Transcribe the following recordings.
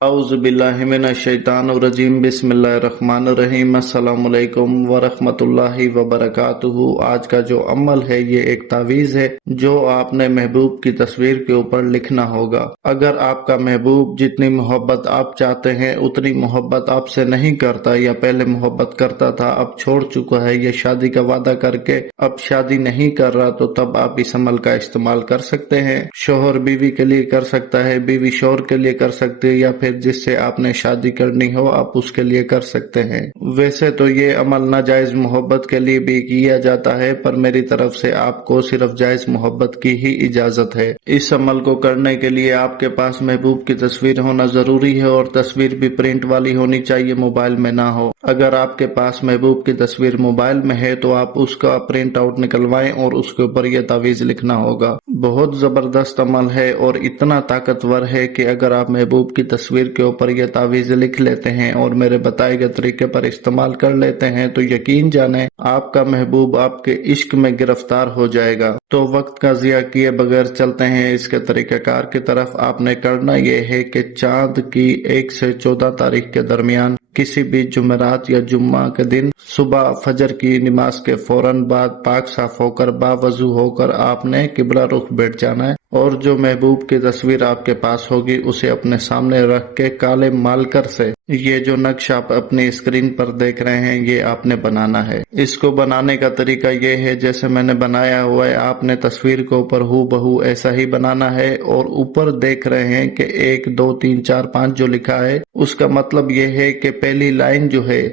اعوذ باللہ من الشیطان الرجیم بسم اللہ الرحمن الرحیم السلام علیکم ورحمۃ اللہ وبرکاتہ۔ آج کا جو عمل ہے یہ ایک تعویذ ہے جو آپ نے محبوب کی تصویر کے اوپر لکھنا ہوگا۔ اگر آپ کا محبوب جتنی محبت آپ چاہتے ہیں اتنی محبت آپ سے نہیں کرتا یا پہلے محبت کرتا تھا اب چھوڑ چکا ہے یا شادی کا وعدہ کر کے اب شادی نہیں کر رہا تو تب آپ اس عمل کا استعمال کر سکتے ہیں۔ شوہر بیوی کے لیے کر سکتا ہے، بیوی شوہر کے لیے کر سکتے یا پھر جس سے آپ نے شادی کرنی ہو آپ اس کے لیے کر سکتے ہیں۔ ویسے تو یہ عمل ناجائز محبت کے لیے بھی کیا جاتا ہے پر میری طرف سے آپ کو صرف جائز محبت کی ہی اجازت ہے۔ اس عمل کو کرنے کے لیے آپ کے پاس محبوب کی تصویر ہونا ضروری ہے اور تصویر بھی پرنٹ والی ہونی چاہیے، موبائل میں نہ ہو۔ اگر آپ کے پاس محبوب کی تصویر موبائل میں ہے تو آپ اس کا پرنٹ آؤٹ نکلوائیں اور اس کے اوپر یہ تعویذ لکھنا ہوگا۔ بہت زبردست عمل ہے اور اتنا طاقتور ہے کہ اگر آپ محبوب کی تصویر کے اوپر یہ تعویذ لکھ لیتے ہیں اور میرے بتائے گئے طریقے پر استعمال کر لیتے ہیں تو یقین جانیں آپ کا محبوب آپ کے عشق میں گرفتار ہو جائے گا۔ تو وقت کا ضیاع کیے بغیر چلتے ہیں اس کے طریقہ کار کی طرف۔ آپ نے کرنا یہ ہے کہ چاند کی 1 سے 14 تاریخ کے درمیان کسی بھی جمعرات یا جمعہ کے دن صبح فجر کی نماز کے فوراً بعد پاک صاف ہو کر باوضو ہو کر آپ نے قبلہ رخ بیٹھ جانا ہے اور جو محبوب کی تصویر آپ کے پاس ہوگی اسے اپنے سامنے رکھ کے کالے مارکر سے یہ جو نقش آپ اپنی اسکرین پر دیکھ رہے ہیں یہ آپ نے بنانا ہے۔ اس کو بنانے کا طریقہ یہ ہے جیسے میں نے بنایا ہوا ہے، آپ نے تصویر کے اوپر ہو بہو ایسا ہی بنانا ہے اور اوپر دیکھ رہے ہیں کہ 1 2 3 4 5 جو لکھا ہے اس کا مطلب یہ ہے کہ پہلی لائن جو ہے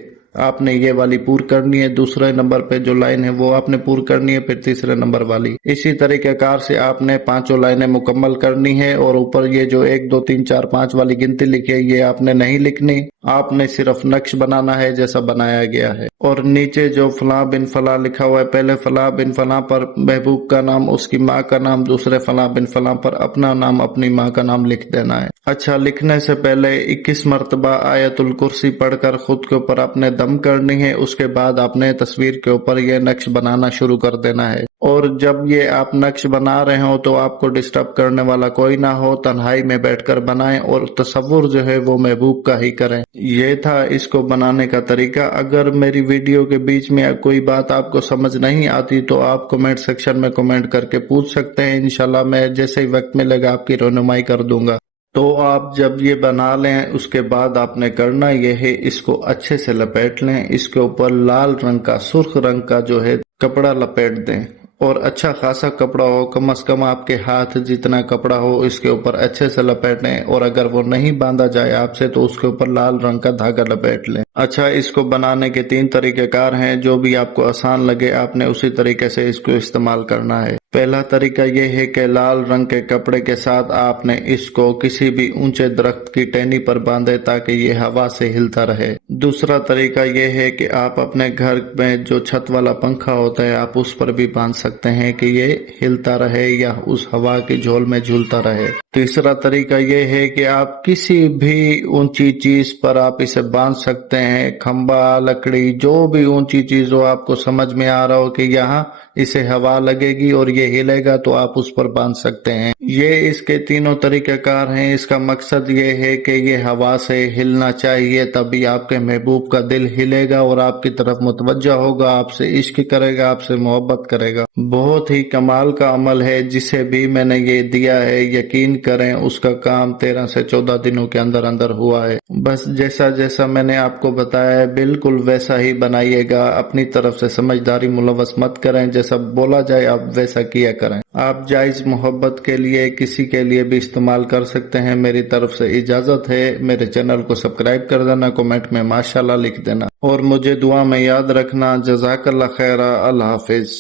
آپ نے یہ والی پور کرنی ہے، دوسرے نمبر پہ جو لائن ہے وہ آپ نے پور کرنی ہے، پھر تیسرے نمبر والی۔ اسی طریقہ کار سے آپ نے 5 لائنیں مکمل کرنی ہے اور اوپر یہ جو 1 2 3 4 5 والی گنتی لکھی ہے یہ آپ نے نہیں لکھنی، آپ نے صرف نقش بنانا ہے جیسا بنایا گیا ہے۔ اور نیچے جو فلاں بن فلاں لکھا ہوا ہے پہلے فلاں بن فلاں پر محبوب کا نام، اس کی ماں کا نام، دوسرے فلاں بن فلاں پر اپنا نام، اپنی ماں کا نام لکھ دینا ہے۔ اچھا، لکھنے سے پہلے 21 مرتبہ آیت الکرسی پڑھ کر خود کے اوپر اپنے دم کرنی ہے، اس کے بعد اپنے تصویر کے اوپر یہ نقش بنانا شروع کر دینا ہے۔ اور جب یہ آپ نقش بنا رہے ہو تو آپ کو ڈسٹرب کرنے والا کوئی نہ ہو، تنہائی میں بیٹھ کر بنائیں اور تصور جو ہے وہ محبوب کا ہی کریں۔ یہ تھا اس کو بنانے کا طریقہ۔ اگر میری ویڈیو کے بیچ میں کوئی بات آپ کو سمجھ نہیں آتی تو آپ کمنٹ سیکشن میں کمنٹ کر کے پوچھ سکتے ہیں، انشاءاللہ میں جیسے ہی وقت ملے گا آپ کی رہنمائی کر دوں گا۔ تو آپ جب یہ بنا لیں اس کے بعد آپ نے کرنا یہ ہے اس کو اچھے سے لپیٹ لیں، اس کے اوپر لال رنگ کا، سرخ رنگ کا جو ہے کپڑا لپیٹ دیں اور اچھا خاصا کپڑا ہو، کم از کم آپ کے ہاتھ جتنا کپڑا ہو اس کے اوپر اچھے سے لپیٹیں اور اگر وہ نہیں باندھا جائے آپ سے تو اس کے اوپر لال رنگ کا دھاگا لپیٹ لیں۔ اچھا، اس کو بنانے کے 3 طریقہ کار ہیں، جو بھی آپ کو آسان لگے آپ نے اسی طریقے سے اس کو استعمال کرنا ہے۔ پہلا طریقہ یہ ہے کہ لال رنگ کے کپڑے کے ساتھ آپ نے اس کو کسی بھی اونچے درخت کی ٹہنی پر باندھے تاکہ یہ ہوا سے ہلتا رہے۔ دوسرا طریقہ یہ ہے کہ آپ اپنے گھر میں جو چھت والا پنکھا ہوتا ہے آپ اس پر بھی باندھ سکتے ہیں کہ یہ ہلتا رہے یا اس ہوا کی جھول میں جھولتا رہے۔ تیسرا طریقہ یہ ہے کہ آپ کسی بھی اونچی چیز پر آپ اسے باندھ سکتے ہیں، کھمبا، لکڑی، جو بھی اونچی چیز ہو آپ کو سمجھ میں آ رہا ہو کہ یہاں اسے ہوا لگے گی اور یہ ہلے گا تو آپ اس پر باندھ سکتے ہیں۔ یہ اس کے تینوں طریقہ کار ہیں۔ اس کا مقصد یہ ہے کہ یہ ہوا سے ہلنا چاہیے تبھی آپ کے محبوب کا دل ہلے گا اور آپ کی طرف متوجہ ہوگا، آپ سے عشق کرے گا، آپ سے محبت کرے گا۔ بہت ہی کمال کا عمل ہے، جسے بھی میں نے یہ دیا ہے یقین کریں اس کا کام 13 سے 14 دنوں کے اندر اندر ہوا ہے۔ بس جیسا جیسا میں نے آپ کو بتایا ہے بالکل ویسا ہی بنائیے گا، اپنی طرف سے سمجھداری ملوث مت کریں، جیسا بولا جائے آپ ویسا کیا کریں۔ آپ جائز محبت کے لیے کسی کے لیے بھی استعمال کر سکتے ہیں، میری طرف سے اجازت ہے۔ میرے چینل کو سبسکرائب کر دینا، کمنٹ میں ماشاءاللہ لکھ دینا اور مجھے دعا میں یاد رکھنا۔ جزاک اللہ خیرہ۔ اللہ حافظ۔